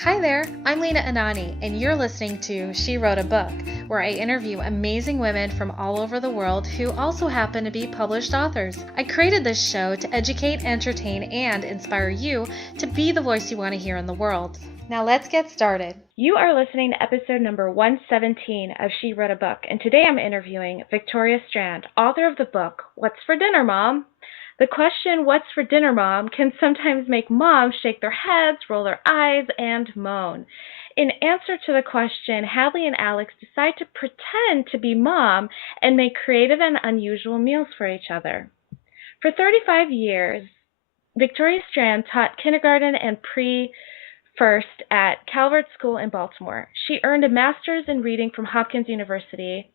Hi there, I'm Lena Anani, and you're listening to She Wrote a Book, where I interview amazing women from all over the world who also happen to be published authors. I created this show to educate, entertain, and inspire you to be the voice you want to hear in the world. Now let's get started. You are listening to episode number 117 of She Wrote a Book, and today I'm interviewing Victoria Strand, author of the book, What's for Dinner, Mom? The question, what's for dinner, Mom, can sometimes make moms shake their heads, roll their eyes, and moan. In answer to the question, Hadley and Alex decide to pretend to be mom and make creative and unusual meals for each other. For 35 years, Victoria Strand taught kindergarten and pre-first at Calvert School in Baltimore. She earned a master's in reading from Hopkins University.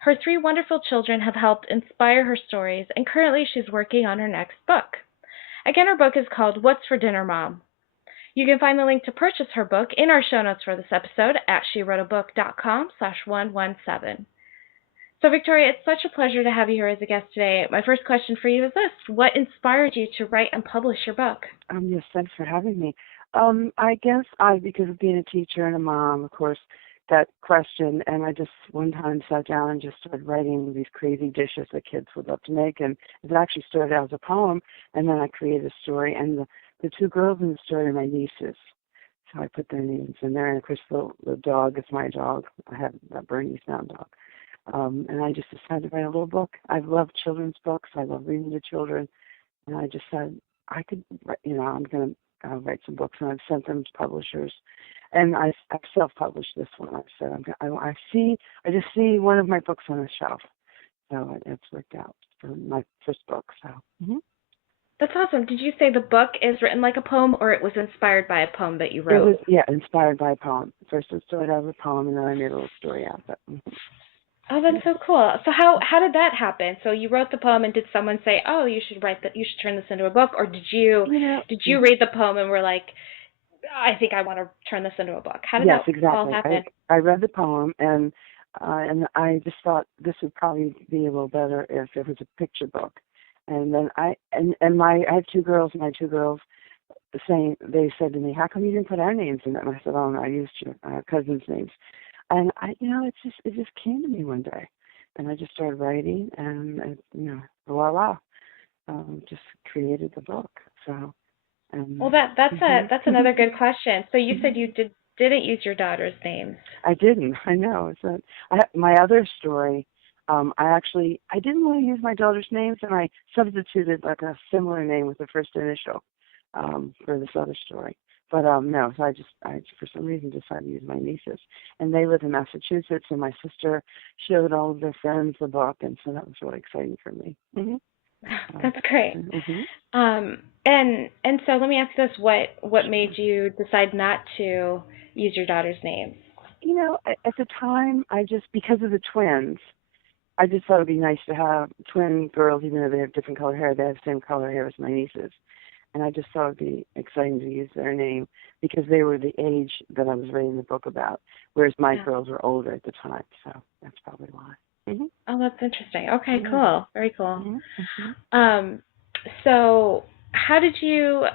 Her three wonderful children have helped inspire her stories, and currently she's working on her next book. Again, her book is called What's for Dinner, Mom? You can find the link to purchase her book in our show notes for this episode at SheWroteABook.com/117. So, Victoria, it's such a pleasure to have you here as a guest today. My first question for you is this: what inspired you to write and publish your book? Yes, thanks for having me. I guess because of being a teacher and a mom, of course, that question, and I just one time sat down and just started writing these crazy dishes that kids would love to make, and it actually started out as a poem, and then I created a story, and the two girls in the story are my nieces, so I put their names in there, and of course the dog is my dog. I have a Bernese Mountain Dog. And I just decided to write a little book. I love children's books. I love reading to children. And I just said, I could, I'm going to write some books. And I've sent them to publishers. And I've self-published this one. I said, I just see one of my books on the shelf. So it's worked out for my first book. So. Mm-hmm. That's awesome. Did you say the book is written like a poem, or it was inspired by a poem that you wrote? It was, inspired by a poem. First it started out as a poem, and then I made a little story out of it. Mm-hmm. Oh, that's so cool. So how did that happen? So you wrote the poem, and did someone say, "Oh, you should write that. You should turn this into a book," or did you read the poem and were like, "I think I want to turn this into a book"? How did that exactly. all happen? I read the poem, and I just thought this would probably be a little better if it was a picture book. And then I had two girls, and my two girls they said to me, "How come you didn't put our names in it?" And I said, "Oh no, I used your cousin's names." And it just came to me one day, and I just started writing, and voila, just created the book. So, well, that's another good question. So you said you didn't use your daughter's names. I didn't. I know. My other story. I didn't want to use my daughter's names, and I substituted like a similar name with the first initial for this other story. But no, so I for some reason decided to use my nieces, and they live in Massachusetts, and my sister showed all of their friends the book, and so that was really exciting for me. Mm-hmm. That's great. Mm-hmm. And so let me ask this: what made you decide not to use your daughter's names? At the time, because of the twins, I just thought it'd be nice to have twin girls, even though they have different color hair. They have the same color hair as my nieces. And I just thought it'd be exciting to use their name because they were the age that I was writing the book about, whereas my girls were older at the time. So that's probably why. Mm-hmm. Oh, that's interesting. Okay, cool. Very cool. Mm-hmm. So how did you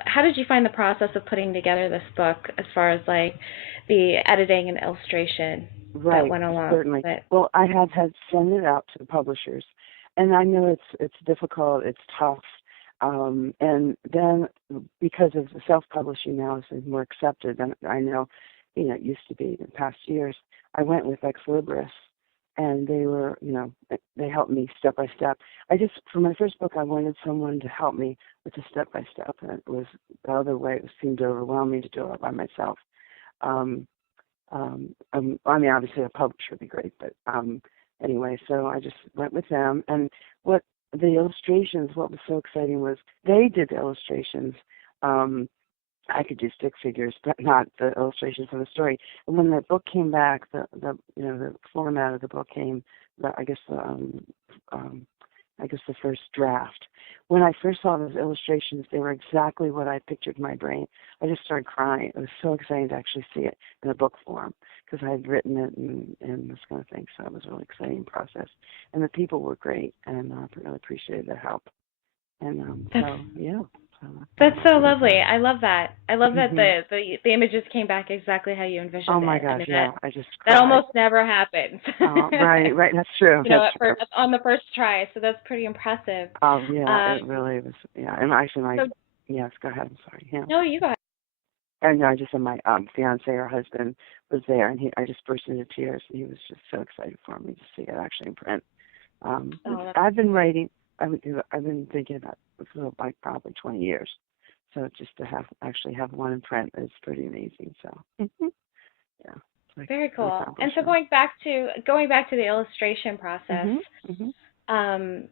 find the process of putting together this book, as far as like the editing and illustration that went along certainly. with it? Well, I had send it out to the publishers, and I know it's difficult, it's tough. And then because of the self-publishing now is more accepted than I know, it used to be in past years, I went with Ex Libris, and they were, they helped me step by step. For my first book, I wanted someone to help me with the step by step, and it was the other way. It seemed overwhelming to do it by myself. Obviously a publisher would be great, but anyway, so I just went with them, and what was so exciting was they did the illustrations. I could do stick figures, but not the illustrations for the story. And when the book came back, the format of the book came, the first draft. When I first saw those illustrations, they were exactly what I pictured in my brain. I just started crying. It was so exciting to actually see it in a book form because I had written it and this kind of thing. So it was a really exciting process. And the people were great, and I really appreciated their help. And yeah. So That's so lovely. I love that. I love that hmm the images came back exactly how you Oh envisioned my it. I gosh, mean yeah, I just that cried. almost never happens. Oh, right, right, that's true, You know, that's at true. first, on the first try. So that's pretty impressive. Oh yeah, it Um, really was. Yeah, and actually, so yes, go ahead. I'm sorry. Yeah. no, you go ahead. And no, I just said my fiance or husband was there, and I just burst into tears. He was just so excited for me to see it actually in print. Oh, that's I've been writing. I've been thinking about it for like probably 20 years. So just to have one in print is pretty amazing. So yeah, it's like very an cool. And so accomplishment. going back to the illustration process, Mhm. Mhm. um,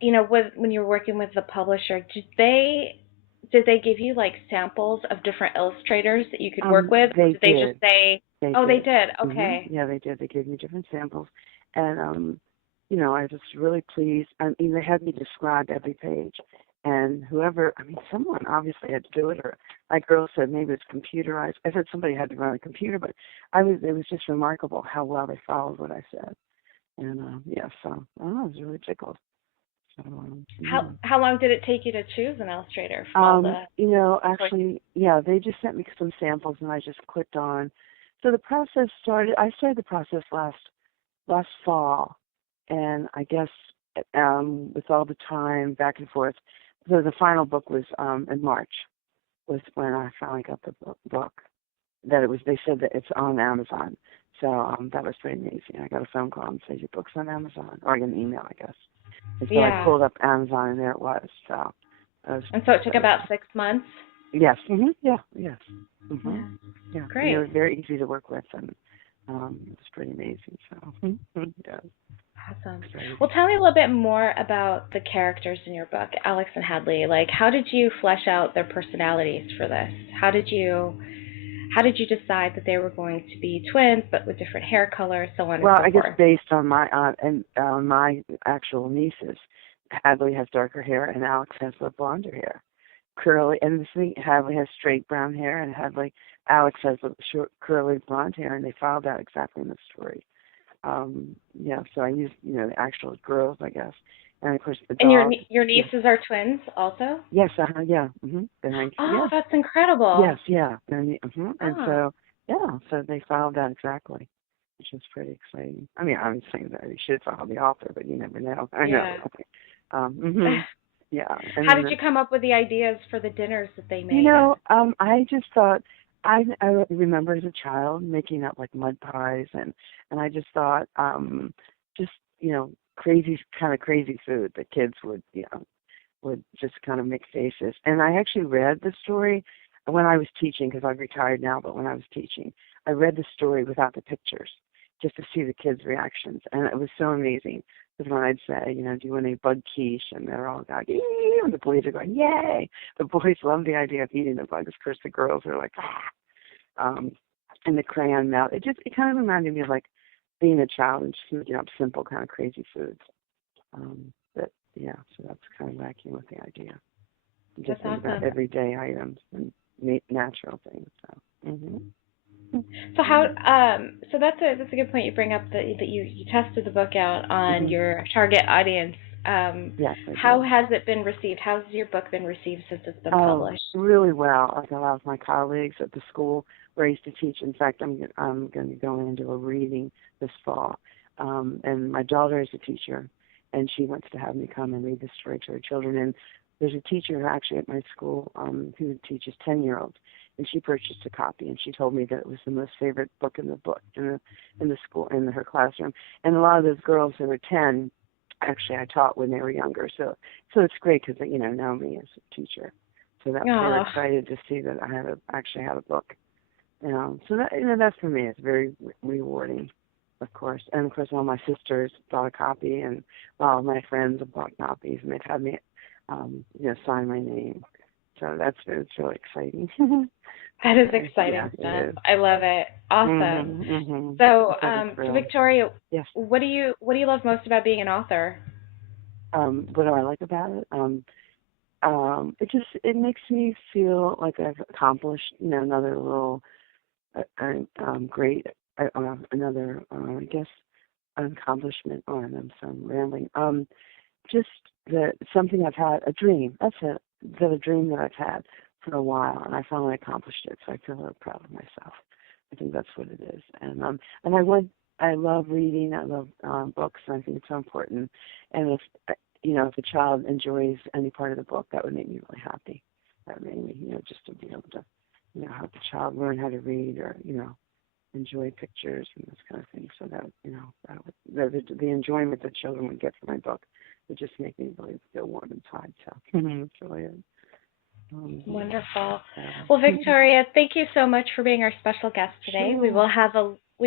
you know, when you were working with the publisher, did they give you like samples of different illustrators that you could work with, or They did they just did. say, They "Oh, they did. did. Mhm. Okay." Yeah, they did. They gave me different samples, and I was really pleased. I mean, they had me describe every page, and someone obviously had to do it, or like girl said, maybe it's computerized. I said somebody had to run a computer, but it was just remarkable how well they followed what I said, and yeah, so I was really tickled. So yeah. How long did it take you to choose an illustrator from all the choices? Actually, yeah, they just sent me some samples and I just clicked on. So the process started. I started the process last fall, and I guess with all the time back and forth. So the final book was in March. Was when I finally got the book. That it was. They said that it's on Amazon. So that was pretty amazing. I got a phone call and said your book's on Amazon, or I got an email, I guess. And so I Yeah. pulled up Amazon and there it was. So I was And so it took excited. about 6 months. Yes. Yeah. Yes. Yeah. Yeah. And they Great. were very easy to work with, and it was pretty amazing. So yeah, Awesome. exciting. Well, tell me a little bit more about the characters in your book, Alex and Hadley. Like, how did you flesh out their personalities for this? How did you decide that they were going to be twins, but with different hair colors, so on and Well, so I guess forth? based on my aunt and my actual nieces, Hadley has darker hair and Alex has the blonder hair, curly. And the thing, Hadley has straight brown hair, and Alex has the short curly blonde hair, and they followed that exactly in the story. Yeah, so I used the actual girls, I guess, and of course the And your dog. your Yeah. nieces are twins also? Yes. Yeah. Oh, Yes. that's incredible. Yes. Yeah. And Oh, so yeah, so they followed that exactly, which is pretty exciting. I mean, I'm saying that you should follow the author, but you never know. I know. yeah. Mhm. Yeah. And How then did you come up with the ideas for the dinners that they you made? know, I just thought I remember as a child making up like mud pies, and I just thought just crazy food that kids would just kind of make faces. And I actually read the story when I was teaching, because I've retired now, but when I was teaching, I read the story without the pictures just to see the kids' reactions. And it was so amazing. Because when I'd say, do you want a bug quiche? And they're all going, yay, and the boys are going, yay. The boys love the idea of eating the bugs. Of course, the girls are like, ah. And the crayon mouth. It kind of reminded me of like being a child and just making up simple kind of crazy foods. But yeah, so that's kind of where I came with the idea. Just That's think about awesome. everyday items and natural things. So. So so that's a good point you bring up that you tested the book out on Mhm. your target audience. Yes, I How did. has it been received? How's your book been received since it's been Oh, published? really well. Like a lot of my colleagues at the school where I used to teach. In fact, I'm going to be going into a reading this fall. And my daughter is a teacher, and she wants to have me come and read the story to her children. And there's a teacher actually at my school who teaches 10-year-olds, and she purchased a copy, and she told me that it was the most favorite book in the school in her classroom. And a lot of those girls who were 10, actually, I taught when they were younger. So it's great because they know me as a teacher. So that they were Oh, excited to see that I actually had a book. So that for me is very rewarding, of course. And of course, all my sisters bought a copy, and all of my friends have bought copies, and they've had me, sign my name. So it's really exciting. that is Yeah, exciting it stuff. is. I love it. Awesome. So, It's like a so thrill. Victoria, Yes. what do you love most about being an author? What do I like about it? It makes me feel like I've accomplished, another little, great, another, I guess, accomplishment. Oh, and I'm so rambling. Just that something I've had, a dream. That's it. the dream that I've had for a while, and I finally accomplished it. So I feel really proud of myself. I think that's what it is. And I love reading. I love books, and I think it's so important. And if a child enjoys any part of the book, that would make me really happy. That made me, just to be able to, help the child learn how to read, or enjoy pictures and this kind of thing. So that the enjoyment that children would get from my book would just make me really feel warm inside. So it's really wonderful. Well, Victoria, thank you so much for being our special guest today. Sure. We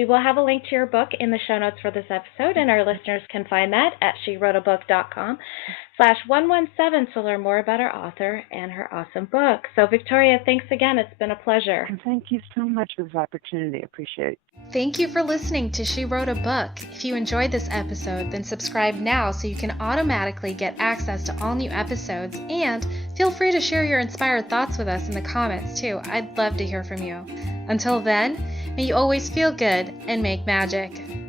will have a link to your book in the show notes for this episode, and our listeners can find that at SheWroteABook.com/117 to learn more about our author and her awesome book. So, Victoria, thanks again. It's been a pleasure. And thank you so much for this opportunity. I appreciate it. Thank you for listening to She Wrote a Book. If you enjoyed this episode, then subscribe now so you can automatically get access to all new episodes, and feel free to share your inspired thoughts with us in the comments too. I'd love to hear from you. Until then, may you always feel good and make magic.